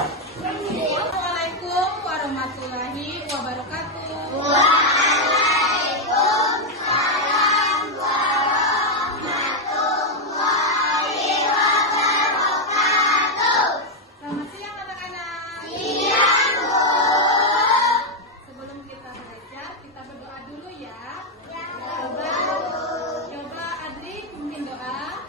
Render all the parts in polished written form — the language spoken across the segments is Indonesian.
Assalamualaikum warahmatullahi wabarakatuh. Selamat siang anak-anak. Siang, Bu. Sebelum kita belajar, kita berdoa dulu ya. Coba Adri pimpin doa.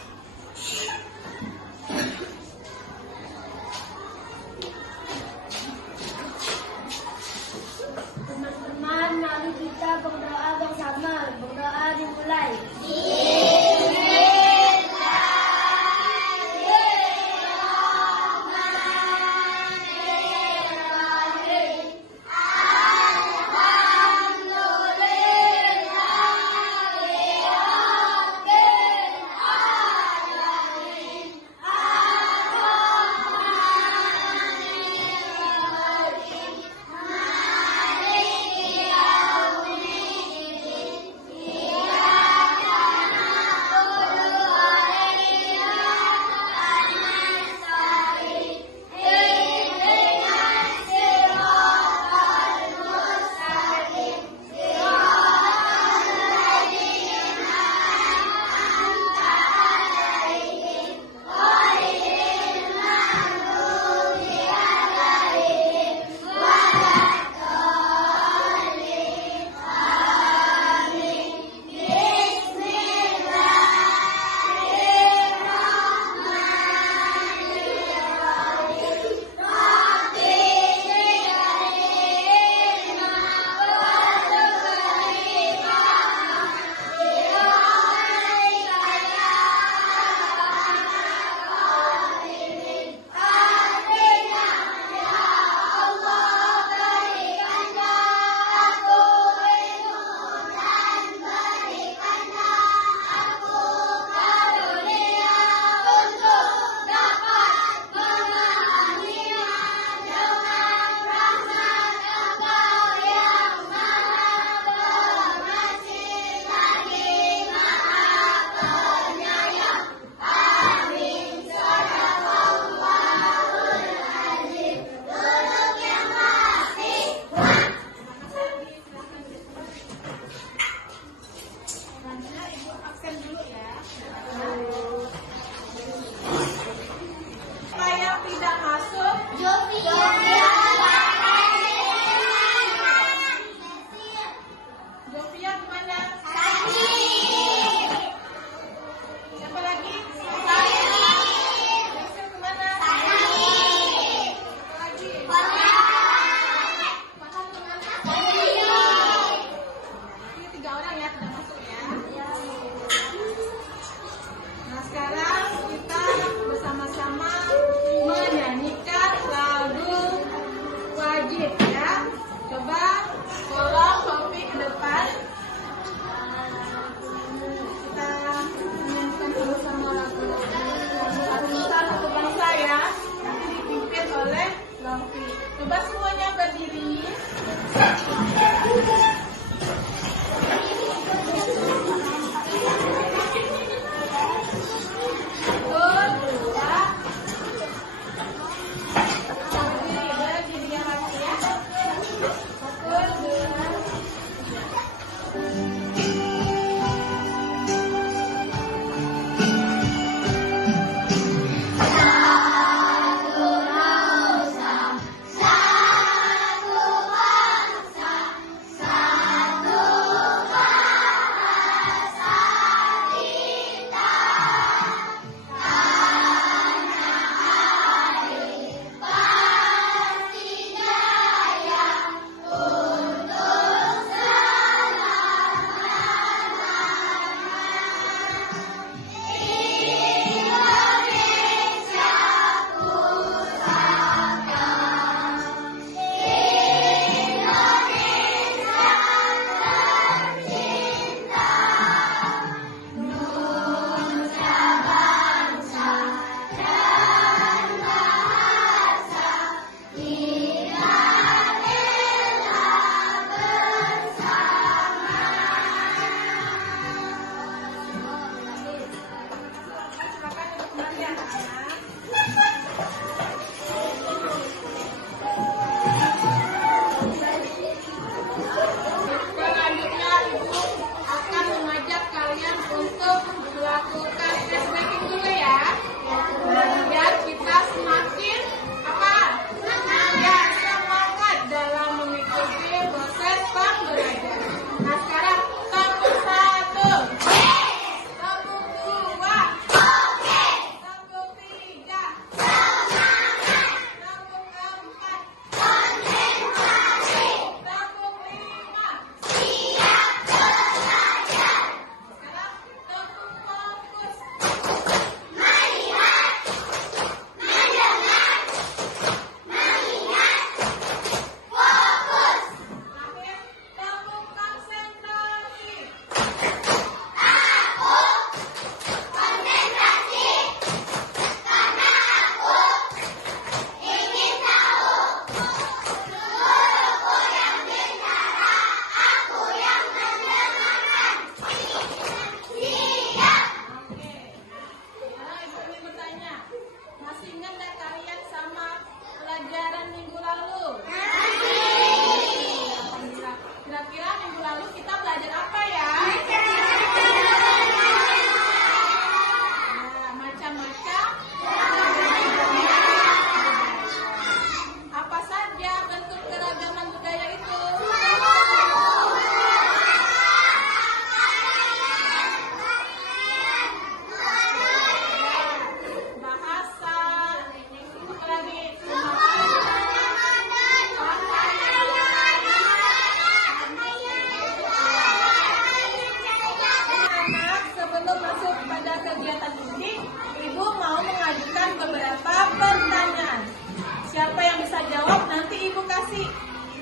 kasih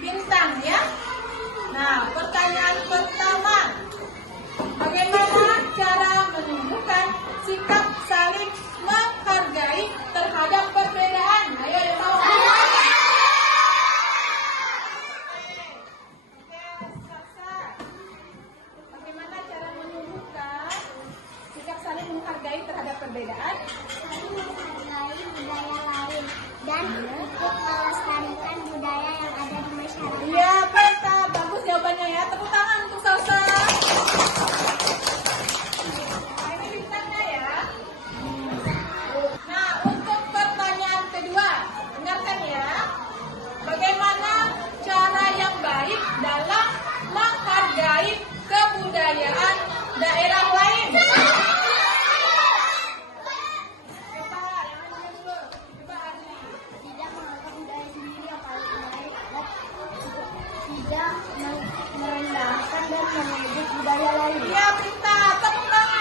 bintang ya. Nah, pertanyaan pertama. Bagaimana cara menunjukkan sikap saling menghargai terhadap perbedaan? Ayo yang tahu. Bagaimana cara menunjukkan sikap saling menghargai terhadap perbedaan? Saling menghargai budaya lain dan ikut melestarikan budaya yang ada di masyarakat. Iya, Peta. Bagus jawabannya ya. Tepuk tangan untuk Salsa. Nah, ini bintangnya ya. Nah, untuk pertanyaan kedua. Dengarkan ya. Bagaimana cara yang baik dalam menghargai kebudayaan daerah lain? Coba, yang ini dulu. Coba Adri. Tidak menganggap budaya sendiri yang paling baik dan tidak merendahkan dan mengejek budaya lain. Iya, Prita. Tepuk tangan.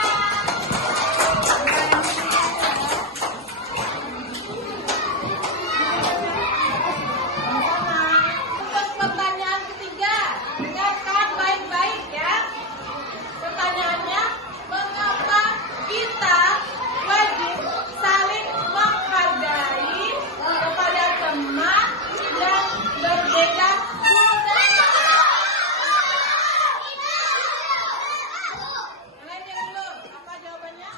Untuk pertanyaan ketiga, dengarkan baik-baik ya. Pertanyaannya, mengapa kita wajib saling menghargai kepada teman yang berbeda budaya? Yang lainnya dulu, apa jawabannya?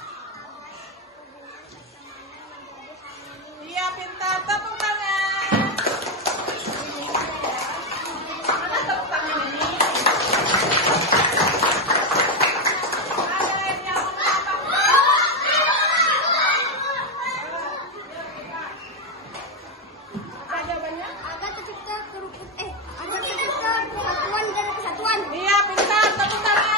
Iya, pintar. Tepuk tangan. Mana tepuk tangan ini? Ada yang mengatakan. Apa jawabannya? Agar tercipta agar tercipta persatuan dan kesatuan. Iya, pintar. Tepuk tangan.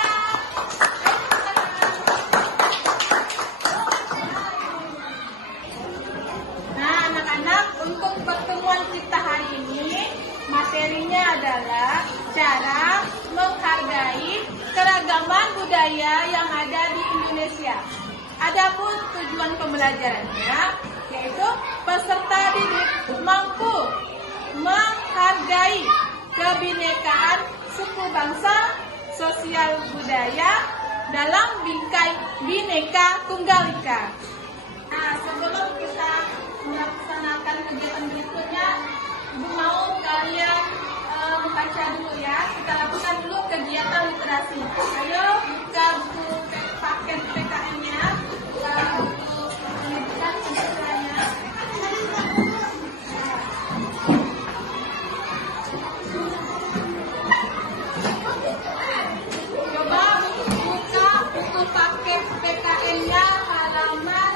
Nah, anak-anak, untuk pertemuan kita hari ini, materinya adalah cara menghargai keragaman budaya yang ada di Indonesia. Adapun tujuan pembelajarannya, yaitu peserta didik mampu menghargai kebinekaan suku bangsa, sosial budaya dalam bingkai Bhinneka Tunggal Ika. Nah, sebelum kita melaksanakan kegiatan berikutnya, Ibu mau kalian membaca dulu ya. Kita lakukan dulu kegiatan literasi. Ayo buka buku paket PKN-nya, buka buku pendidikan pendidikannya. Coba buka buku paket PKN-nya halaman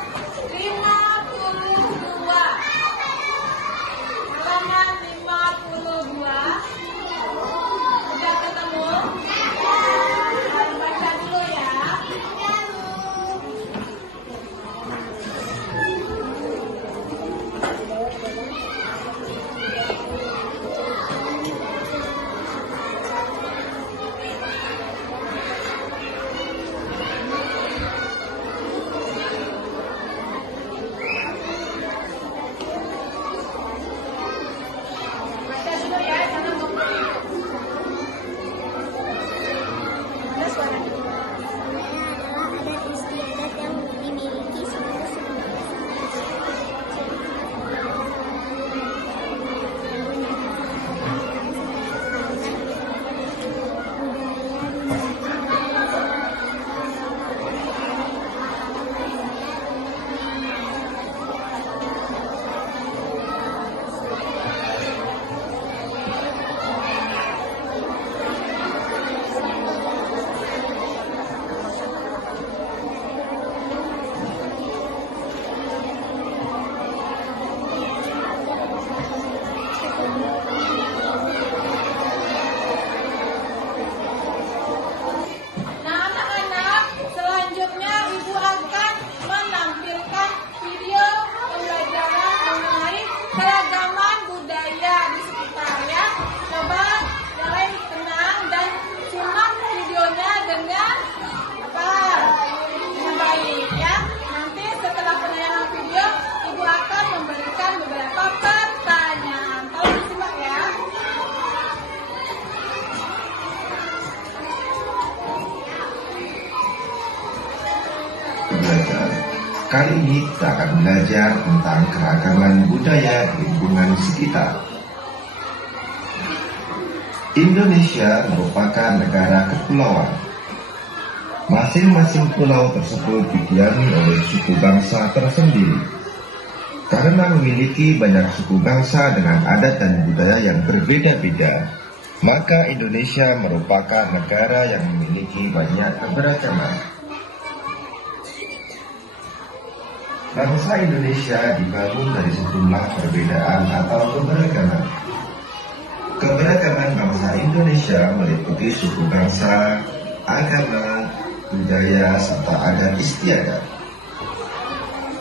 Kali ini kita akan belajar tentang keragaman budaya di lingkungan sekitar. Indonesia merupakan negara kepulauan. Masing-masing pulau tersebut didiami oleh suku bangsa tersendiri. Karena memiliki banyak suku bangsa dengan adat dan budaya yang berbeda-beda, maka Indonesia merupakan negara yang memiliki banyak keberagaman. Bangsa Indonesia dibangun dari sejumlah perbedaan atau keberagaman. Keberagaman bangsa Indonesia meliputi suku bangsa, agama, budaya, serta adat istiadat.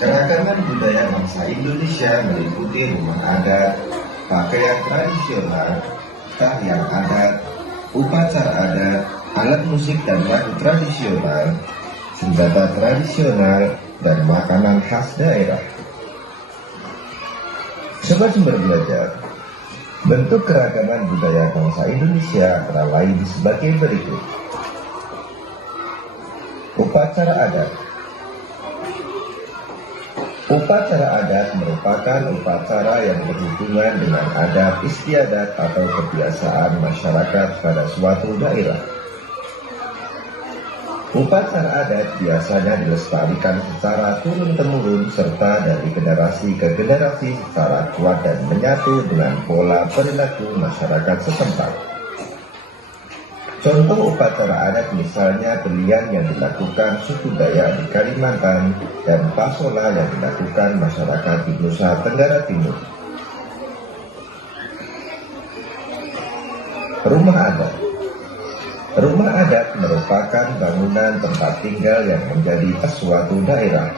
Keragaman budaya bangsa Indonesia meliputi rumah adat, pakaian tradisional, tarian adat, upacara adat, alat musik dan lagu tradisional, senjata tradisional, dan makanan khas daerah. Sobat Sumber Belajar, bentuk keragaman budaya bangsa Indonesia antara lain sebagai berikut. Upacara adat. Upacara adat merupakan upacara yang berhubungan dengan adat istiadat atau kebiasaan masyarakat pada suatu daerah. Upacara adat biasanya dilestarikan secara turun-temurun serta dari generasi ke generasi secara kuat dan menyatu dengan pola perilaku masyarakat setempat. Contoh upacara adat misalnya belian yang dilakukan suku Dayak di Kalimantan dan pasola yang dilakukan masyarakat di Nusa Tenggara Timur. Rumah adat. Rumah adat merupakan bangunan tempat tinggal yang menjadi suatu daerah.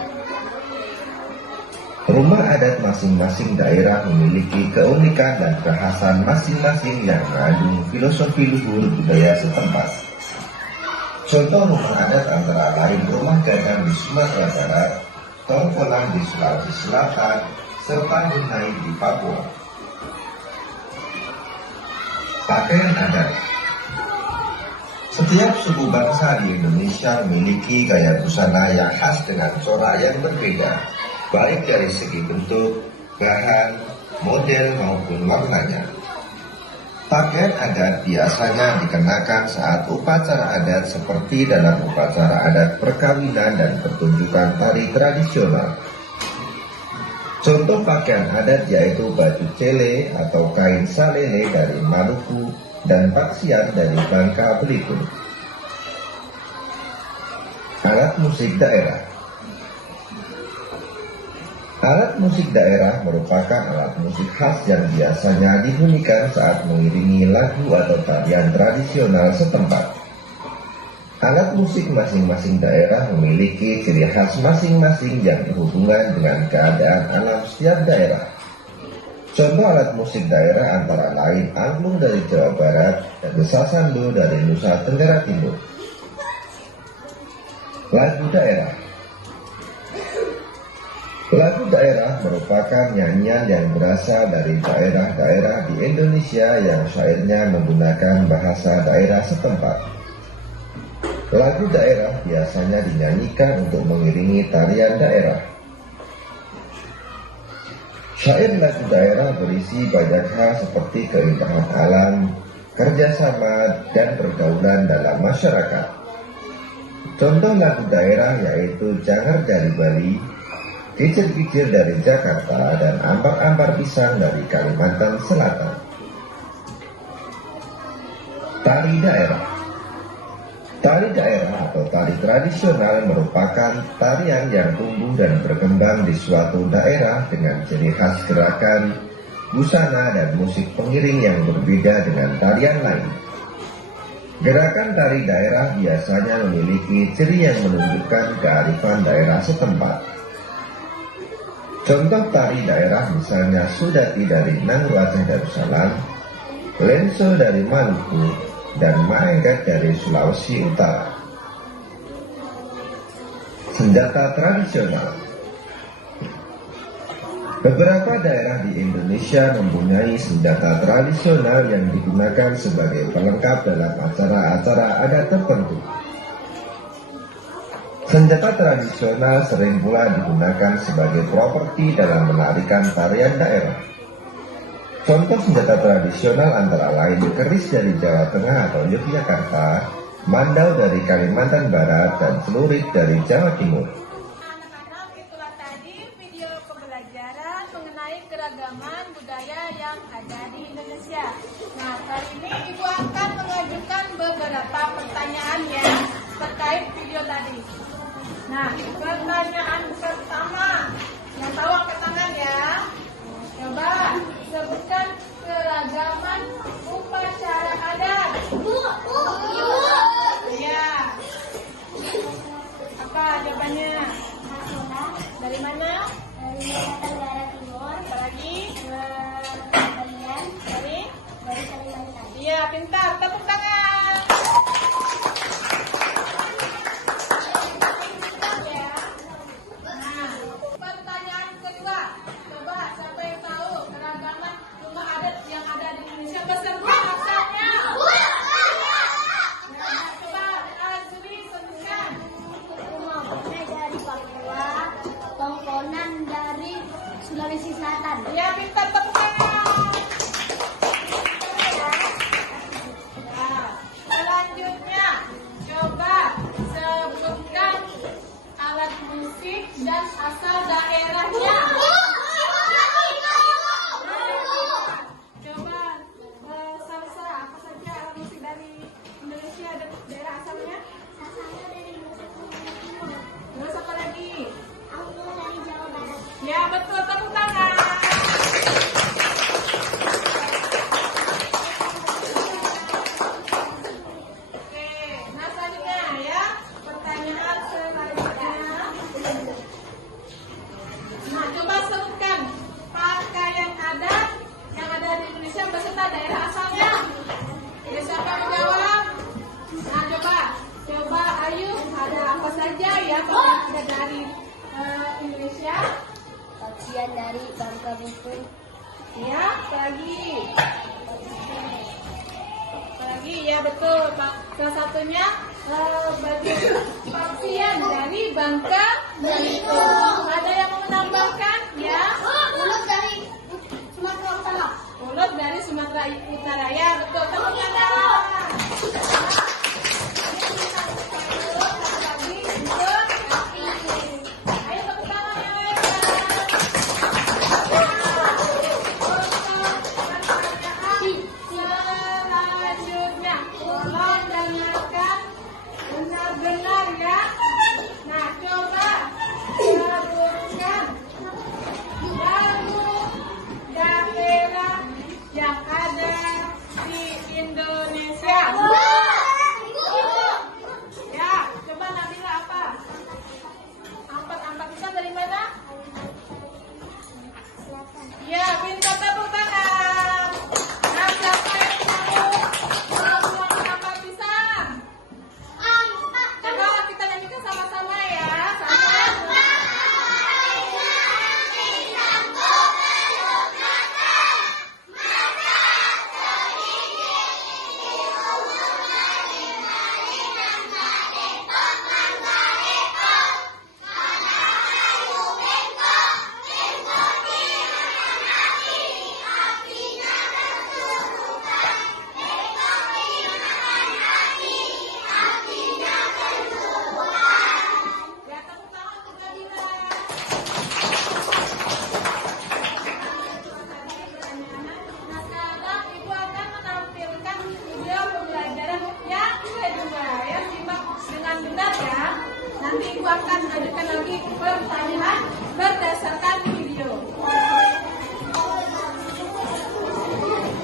Rumah adat masing-masing daerah memiliki keunikan dan kekhasan masing-masing yang mengandung filosofi luhur budaya setempat. Contoh rumah adat antara lain rumah gadang di Sumatera Barat, Tongkolang di Sulawesi Selatan, serta Hunai di Papua. Pakaian adat. Setiap suku bangsa di Indonesia memiliki gaya busana yang khas dengan corak yang berbeda, baik dari segi bentuk, bahan, model maupun warnanya. Pakaian adat biasanya dikenakan saat upacara adat seperti dalam upacara adat perkawinan dan pertunjukan tari tradisional. Contoh pakaian adat yaitu baju cele atau kain salele dari Maluku dan paksian dari Bangka Belitung. Alat musik daerah. Alat musik daerah merupakan alat musik khas yang biasanya dibunyikan saat mengiringi lagu atau tarian tradisional setempat. Alat musik masing-masing daerah memiliki ciri khas masing-masing yang berhubungan dengan keadaan alam setiap daerah. Contoh alat musik daerah antara lain angklung dari Jawa Barat dan sasando dari Nusa Tenggara Timur. Lagu daerah. Lagu daerah merupakan nyanyian yang berasal dari daerah-daerah di Indonesia yang syairnya menggunakan bahasa daerah setempat. Lagu daerah biasanya dinyanyikan untuk mengiringi tarian daerah. Syair lagu daerah berisi banyak hal seperti keindahan alam, kerjasama, dan pergaulan dalam masyarakat. Contoh lagu daerah yaitu Jangar dari Bali, Kicir-kicir dari Jakarta, dan Ambar-ambar pisang dari Kalimantan Selatan. Tari daerah. Tari daerah atau tari tradisional merupakan tarian yang tumbuh dan berkembang di suatu daerah dengan ciri khas gerakan, busana, dan musik pengiring yang berbeda dengan tarian lain. Gerakan tari daerah biasanya memiliki ciri yang menunjukkan kearifan daerah setempat. Contoh tari daerah misalnya Sudati dari Nangro Aceh Darussalam, Lenso dari Maluku, dan Maengket dari Sulawesi Utara. Senjata tradisional. Beberapa daerah di Indonesia mempunyai senjata tradisional yang digunakan sebagai pelengkap dalam acara-acara adat tertentu. Senjata tradisional sering pula digunakan sebagai properti dalam menarikan tarian daerah. Contoh senjata tradisional antara lain keris dari Jawa Tengah atau Yogyakarta, mandau dari Kalimantan Barat, dan celurit dari Jawa Timur. Anak-anak, itulah tadi video pembelajaran mengenai keragaman budaya yang ada di Indonesia. Nah, kali ini Ibu akan mengajukan beberapa pertanyaan ya terkait video tadi. Nah, pertanyaan pertama, yang tahu angkat tangan ya. Coba sebutkan keragaman upacara adat. Iya. Apa jawabannya? Dari mana? Dari Tenggara Timur. Apa lagi? Kalian Dari? dari Kalimantan. Iya, pintar. Tepuk tangan. Ya. Nah, pertanyaan kedua. Coba siapa yang tahu keragaman rumah adat yang ada di Indonesia beserta asalnya? Nah, coba Azri sebutkan. Rumah Bone dari Papua, Tongkonan dari Sulawesi Selatan. Iya, pintar. Tepuk tangan. Nah, selanjutnya coba sebutkan alat musik dan asal daerahnya. Coba salsa, apa saja alat musik dari Indonesia dan daerah asalnya? Asalnya dari musik Timur. Terus apa lagi? Angklung dari Jawa Barat. Ya betul, tepuk tangan. Oke, nah selanjutnya ya, pertanyaan selanjutnya. Nah, coba sebutkan pakaian adat yang ada di Indonesia beserta daerah asalnya. Jadi siapa yang menjawab? Nah, coba Ayu, ada apa saja ya pakaian adat dari Indonesia? Bagian dari Bangka Belitung. Ya, apalagi? Apalagi? Ya betul. Salah satunya bagian pakaian dari Bangka Belitung. Ada yang mau menambahkan? Ya. Ulut dari Sumatera Utara. Ulut dari Sumatera Utara. Ya betul. Tepuk tangan. Lagi untuk kaki. Ayo tepuk tangan yang lainnya. Selanjutnya, tolong dengarkan benar-benar ya. Nah, coba sebutkan lagu daerah yang ada di Indonesia. Ya, coba Nabila apa? Ampat kita dari mana? Ya, pintar, tepuk tangan. Nah, siapa yang tahu lagu ampat pisang? Coba kita nyanyikan sama-sama ya. Sama. Ya, tepuk tangan untuk Nabila. Nah, sekarang Ibu akan menampilkan video pembelajaran yang kedua ya. Simak dengan benar ya. Nanti Ibu akan ajukan lagi pertanyaan berdasarkan video.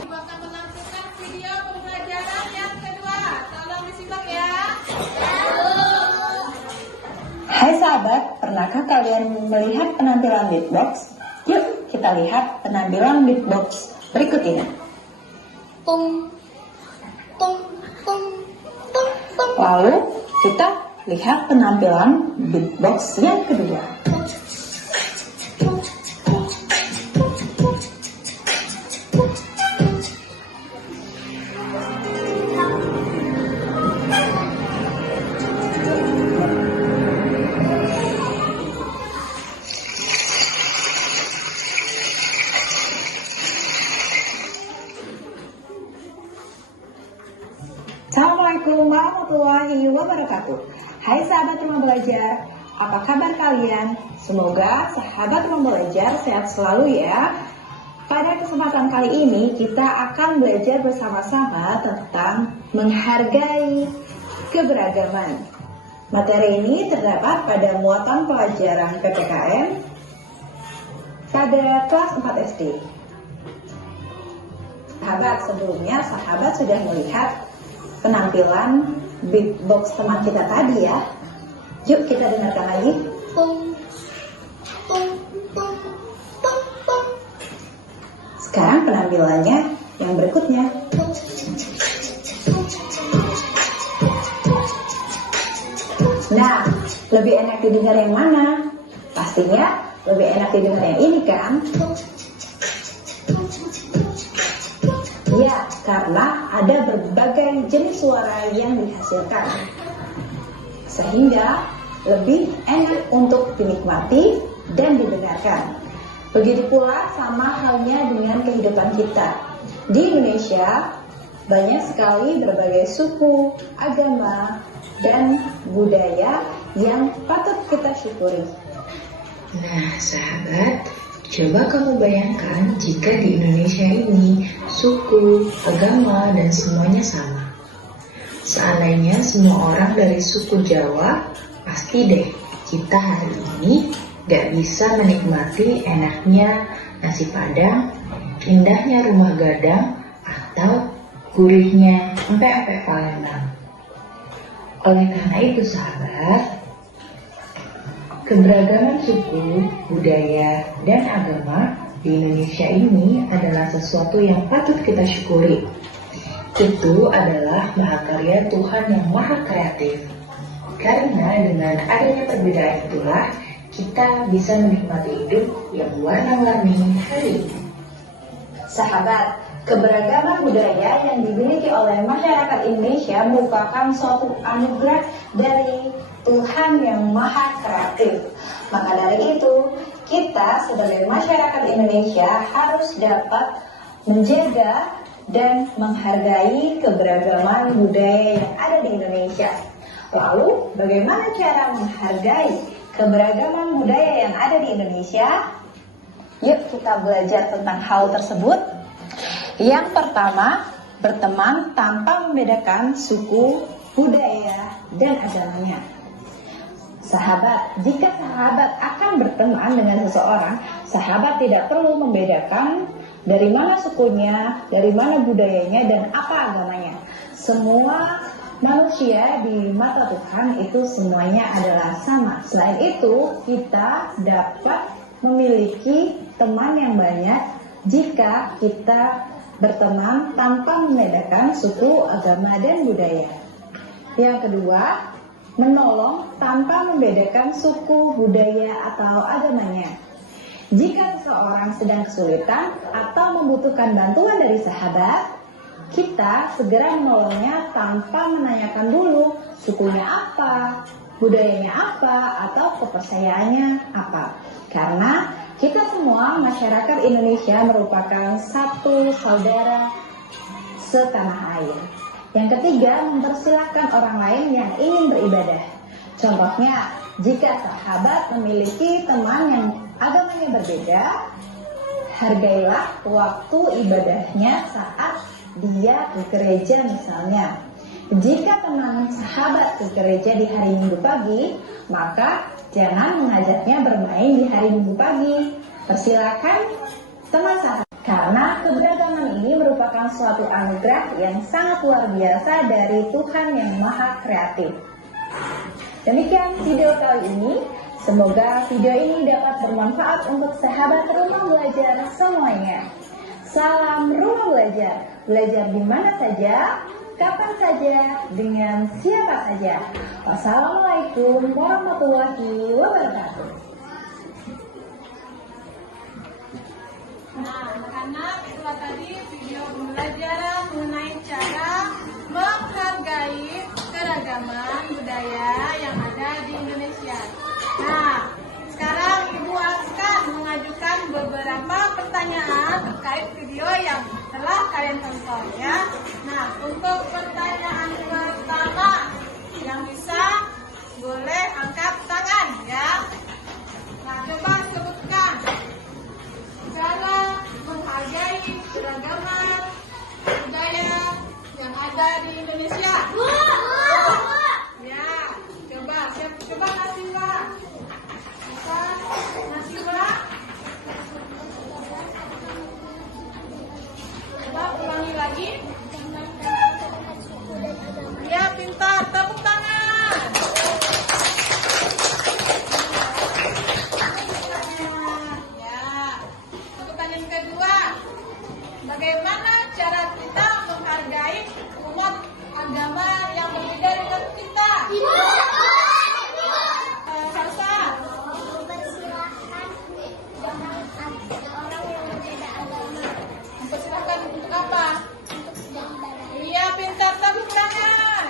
Ibu akan menampilkan video pembelajaran yang kedua. Tolong disimak ya. Hai sahabat, pernahkah kalian melihat penampilan beatbox? Yuk, kita lihat penampilan beatbox berikut ini. Tung, tung, tung, tung, tung. Lalu, kita lihat penampilan beatbox yang kedua. warahmatullahi wabarakatuh. Hai sahabat rumah belajar, apa kabar kalian? Semoga sahabat rumah belajar sehat selalu ya. Pada kesempatan kali ini kita akan belajar bersama-sama tentang menghargai keberagaman. Materi ini terdapat pada muatan pelajaran PPKN pada kelas 4 SD. Sahabat, sebelumnya sahabat sudah melihat penampilan beatbox teman kita tadi ya. Yuk kita dengarkan lagi. Pung, pung, pung, pung, pung. Sekarang penampilannya yang berikutnya. Nah, lebih enak didengar yang mana? Pastinya lebih enak didengar yang ini kan? Ya, karena ada berbagai jenis suara yang dihasilkan, sehingga lebih enak untuk dinikmati dan didengarkan. Begitu pula sama halnya dengan kehidupan kita. Di Indonesia, banyak sekali berbagai suku, agama, dan budaya yang patut kita syukuri. Nah, sahabat, coba kamu bayangkan jika di Indonesia ini suku, agama, dan semuanya sama. Seandainya semua orang dari suku Jawa, pasti deh kita hari ini gak bisa menikmati enaknya nasi padang, indahnya rumah gadang, atau gurihnya empek-empek Palembang. Oleh karena itu sahabat, keberagaman suku, budaya, dan agama di Indonesia ini adalah sesuatu yang patut kita syukuri. Itu adalah mahakarya Tuhan yang maha kreatif. Karena dengan adanya perbedaan itulah kita bisa menikmati hidup yang warna-warni hari ini. Sahabat, keberagaman budaya yang dimiliki oleh masyarakat Indonesia merupakan suatu anugerah dari Tuhan yang maha kreatif. Maka dari itu, kita sebagai masyarakat Indonesia harus dapat menjaga dan menghargai keberagaman budaya yang ada di Indonesia. Lalu, bagaimana cara menghargai keberagaman budaya yang ada di Indonesia? Yuk kita belajar tentang hal tersebut. Yang pertama, berteman tanpa membedakan suku, budaya, dan agamanya. Sahabat, jika sahabat akan berteman dengan seseorang, sahabat tidak perlu membedakan dari mana sukunya, dari mana budayanya, dan apa agamanya. Semua manusia di mata Tuhan itu semuanya adalah sama. Selain itu, kita dapat memiliki teman yang banyak jika kita berteman tanpa membedakan suku, agama, dan budaya. Yang kedua, menolong tanpa membedakan suku, budaya, atau agamanya. Jika seseorang sedang kesulitan atau membutuhkan bantuan dari sahabat, kita segera menolongnya tanpa menanyakan dulu sukunya apa, budayanya apa, atau kepercayaannya apa. Karena kita semua masyarakat Indonesia merupakan satu saudara setanah air. Yang ketiga, mempersilahkan orang lain yang ingin beribadah. Contohnya, jika sahabat memiliki teman yang agamanya berbeda, hargailah waktu ibadahnya saat dia ke gereja misalnya. Jika teman sahabat ke gereja di hari Minggu pagi, maka jangan mengajaknya bermain di hari Minggu pagi. Persilakan teman sahabat. Karena keberagaman ini merupakan suatu anugerah yang sangat luar biasa dari Tuhan yang maha kreatif. Demikian video kali ini. Semoga video ini dapat bermanfaat untuk sahabat rumah belajar semuanya. Salam rumah belajar. Belajar di mana saja, kapan saja, dengan siapa saja. Wassalamualaikum warahmatullahi wabarakatuh. Nah, anak-anak, itulah tadi video pembelajaran mengenai cara menghargai keragaman budaya yang ada di Indonesia. Nah, sekarang Ibu akan mengajukan beberapa pertanyaan terkait video yang telah kalian tonton ya. Nah, untuk pertanyaan pertama, boleh angkat tangan ya. Nah, coba sebutkan cara menghargai keragaman budaya yang ada di Indonesia. Ya, coba Nasiba. Nasiba. Coba ulangi lagi. Ya, pintar. Tepuk tangan. Ya. Untuk yang kedua, bagaimana cara kita menghargai umat agama yang berbeda dengan kita? Salsa. Mempersilahkan dengan orang yang berbeda agama Mempersilahkan untuk apa? untuk beribadah. Iya, pintar. Tepuk tangan.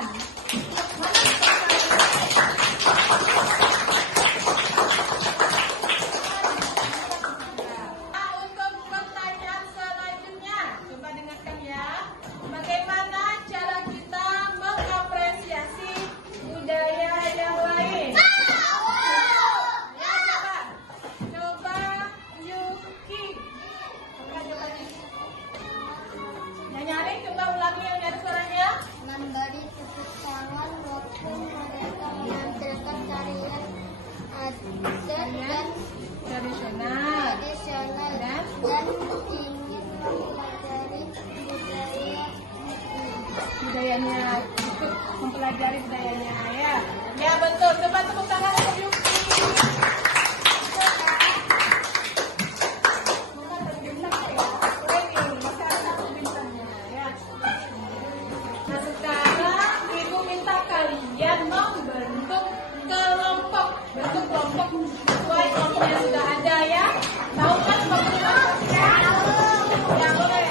Nah, untuk pertanyaan selanjutnya, coba dengarkan ya. Bagaimana cara kita mengapresiasi budaya yang lain? Ya, coba Yuki. Coba. Yang nyari, coba ulangi yang nyari suaranya. Memberi tepuk tangan waktu mereka menampilkan tarian adat dan Tradisional. tradisional Dan? dan ingin mempelajari Budayanya, ikut mempelajari budayanya ya. Ya betul. Coba tepuk tangan untuk Yuki. Mama berbintang ya. Ini masyarakat berbintangnya ya. Nah sekarang ibu minta kalian membentuk kelompok. Bentuk kelompok sesuai kelompok yang sudah ada ya. Tahu kan kelompoknya? Ya boleh.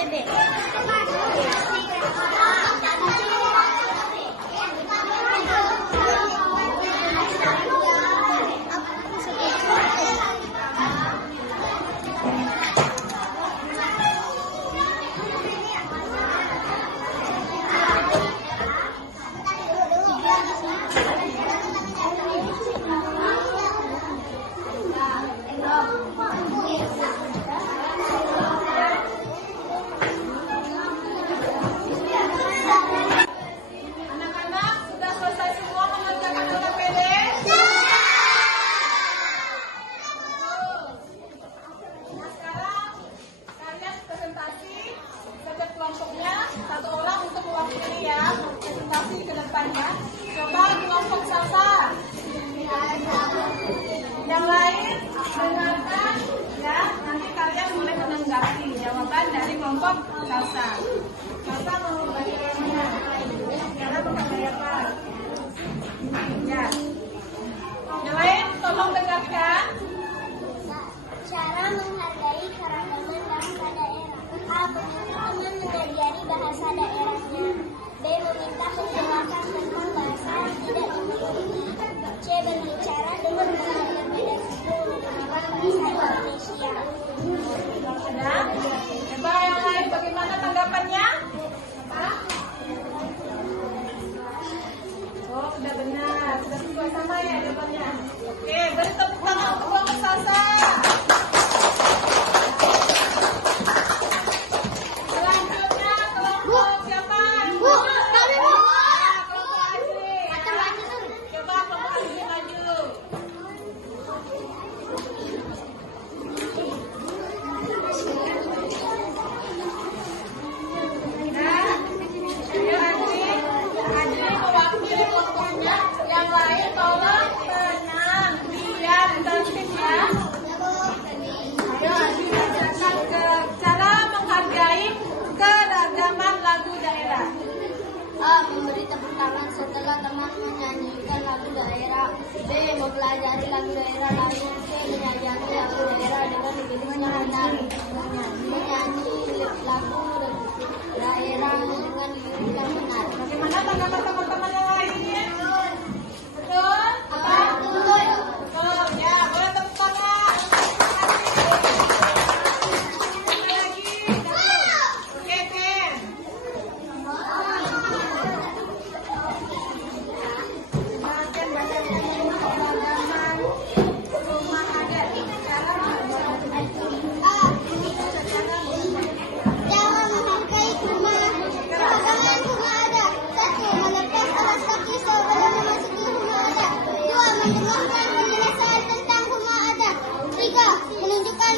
KTB. Anak-anak sudah selesai semua mengerjakan LKPD? Nah, sekarang kalian presentasi setiap kelompoknya satu orang untuk mewakili ya presentasi ke depannya. Coba kelompok salsa. Yang lain dengarkan ya, nanti kalian boleh menanggapi jawaban dari kelompok salsa. Salsa mau bagaimana? Cara memakai apa? Ya. Yang lain tolong dengarkan. Cara menghargai keragaman bahasa daerah. A. Teman mengajari bahasa daerahnya. B. Meminta penjelasan tentang bahasa yang tidak dimiliki. C. Berbicara dengan bahasa berbeda suku menggunakan bahasa Indonesia. Sudah? Coba yang lain bagaimana tanggapannya? Apa? Oh, sudah benar. Sudah sesuai sama ya jawabannya. Oke, beri tepuk tangan untuk kelompok salsa. Selanjutnya kelompok siapa? Bu, kami Bu. Kelompok Asri. Coba kelompok Asri maju. Adri mewakili kelompoknya. Yang lain tolong tenang, diam, tertib ya. Ayo Adri ajarkan ke cara menghargai keragaman lagu daerah. A. Memberi tepuk tangan setelah teman menyanyikan lagu daerah. B. Mempelajari lagu daerah lalu. C. Menyanyi lagu daerah dengan lirik yang benar. Menyanyi lagu daerah dengan lirik yang benar. Bagaimana tanggapan teman-teman yang lainnya? Betul? Apa? Betul. Betul, ya. Boleh tepuk tangan. Sekali lagi. Oke, Ken. Bagian baca keragaman rumah adat. Cara Cara menghargai keragaman rumah adat. 1. Melepas alas kaki sebelum memasuki rumah adat. 2. Mendengarkan penjelasan tentang rumah adat. 3. Menunjukkan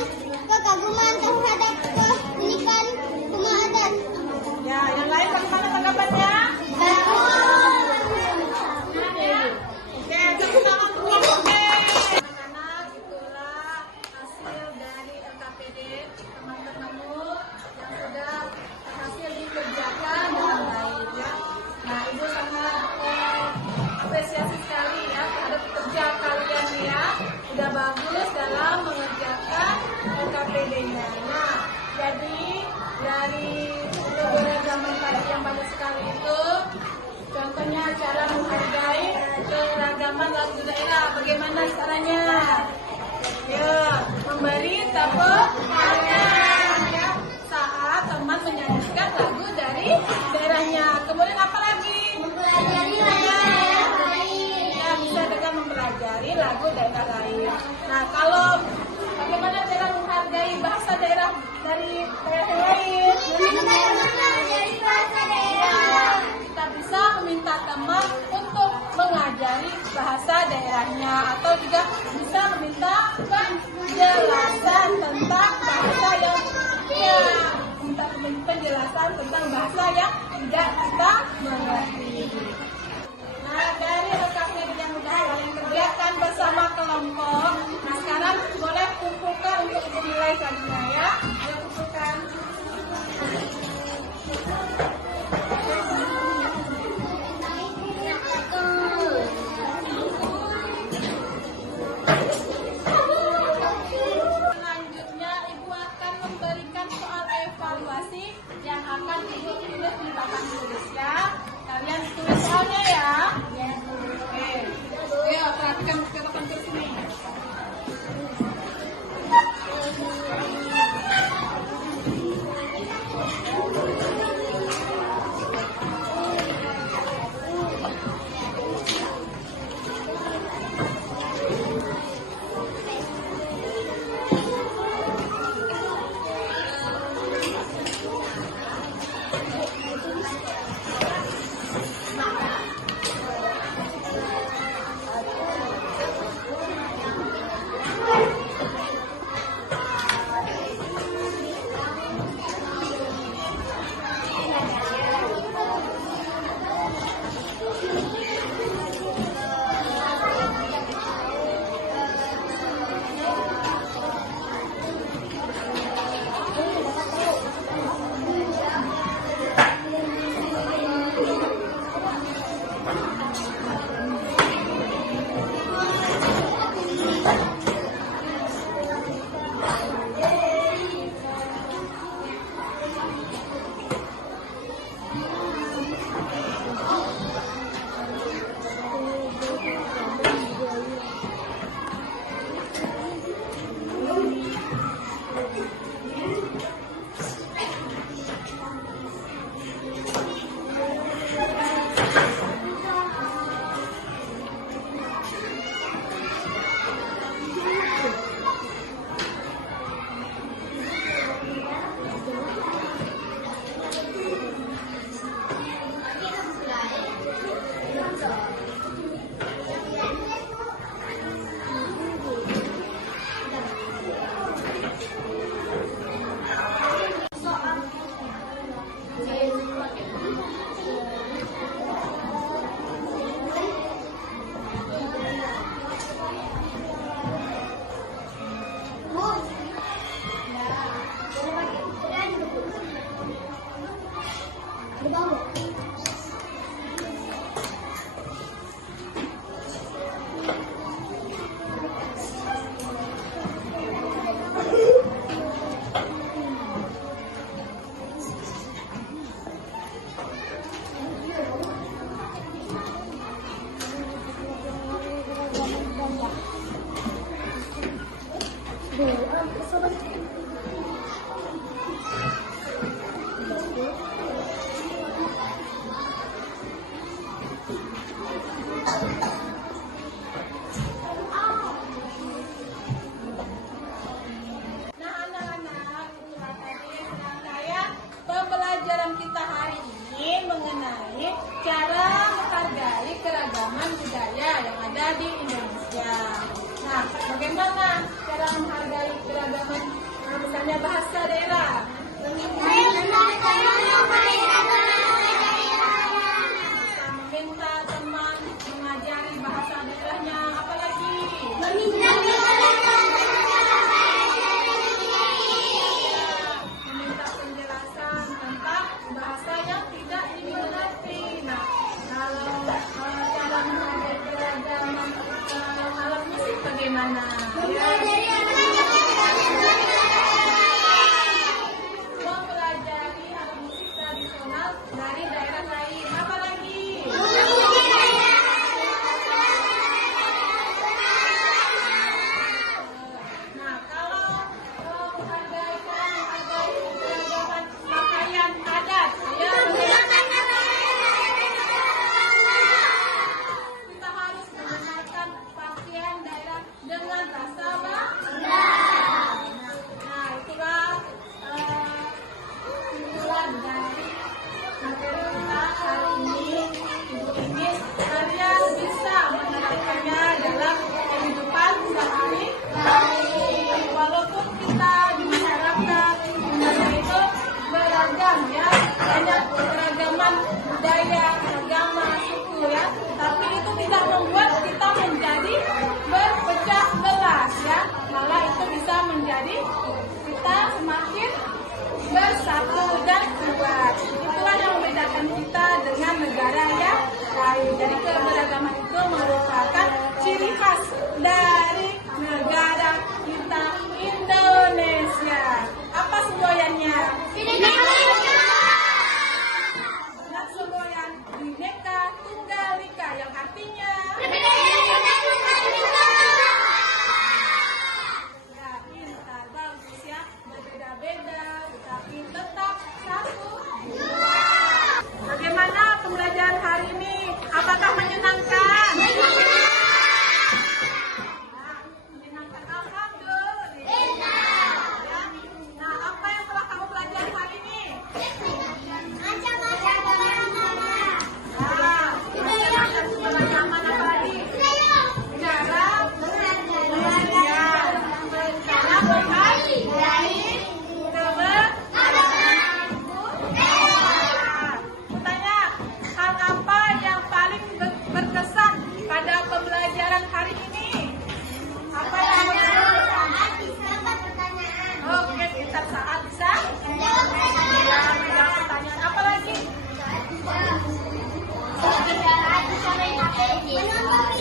kekaguman terhadap keunikan rumah adat. ya, yang lain bagaimana tanggapannya? Oke, tepuk tangan untuk kelompok B. Anak-anak, itulah hasil dari LKPD teman-temanmu yang sudah berhasil dikerjakan dengan baik ya. Nah, Ibu sangat apresiasi sekali ya terhadap kerja kalian ya. Sudah bagus dalam mengerjakan LKPD-nya. Nah, jadi dari keberagaman tadi yang banyak sekali itu, contohnya cara menghargai keragaman lagu daerah. Bagaimana caranya? Ya, memberi tepuk tangan ya saat teman menyanyikan lagu dari daerahnya. Kemudian apa lagi? Mempelajari lagu daerah lain. Ya, bisa dengan mempelajari lagu daerah lain. Nah, kalau bagaimana cara menghargai bahasa daerah dari daerah lain? Mempelajari bahasa daerah. Kita bisa meminta teman untuk mengajari bahasa daerahnya atau juga bisa meminta penjelasan tentang bahasa yang minta penjelasan tentang bahasa yang tidak kita mengerti. Nah, dari LKPD yang sudah kalian kerjakan bersama kelompok, nah sekarang boleh kumpulkan untuk menilai selanjutnya ya. Ayo kumpulkan. Selanjutnya Ibu akan memberikan soal evaluasi keragaman budaya yang ada di Indonesia. Nah, bagaimana cara menghargai keragaman, misalnya bahasa daerah? Meminta teman mengajari bahasa daerahnya, apalagi meminta penjelasan tentang bahasa yang tidak dimengerti. Nah, kalau cara menghargai keragaman alat musik bagaimana? Mempelajari alat musik tradisional dari daerah lain, apalagi nah, kalau menghargai keragaman pakaian adat, kita harus menggunakan pakaian daerah dengan rasa bangga. Nah, itulah kesimpulan dari materi kita hari ini. Ibu ingin kalian bisa menerapkannya dalam kehidupan sehari-hari. Walaupun kita di masyarakat Indonesia itu beragam ya, banyak keragaman budaya, agama, suku ya, tapi itu tidak membuat kita menjadi berpecah belah ya, malah itu bisa menjadi kita semakin bersatu dan kuat. Itulah yang membedakan kita dengan negara yang lain. Jadi keberagaman itu merupakan ciri khas dari negara kita Indonesia. Apa semboyannya? Dan semboyan Bhinneka Tunggal Ika yang artinya ya, pintar, bagus ya, berbeda-beda tetapi tetap satu. Bagaimana pembelajaran hari ini? Apakah menyenangkan? Menyenangkan, alhamdulillah. Nah, apa yang telah kamu pelajari hari ini? Macam-macam beragama. Macam-macam beragaman, apa lagi? Cara belajar, cara menghargai Tanya, hal apa yang paling berkesan pada pembelajaran hari ini? Apa yang berkesan? Oke, kita saat bisa menjawab pertanyaan. Apa lagi? Menonton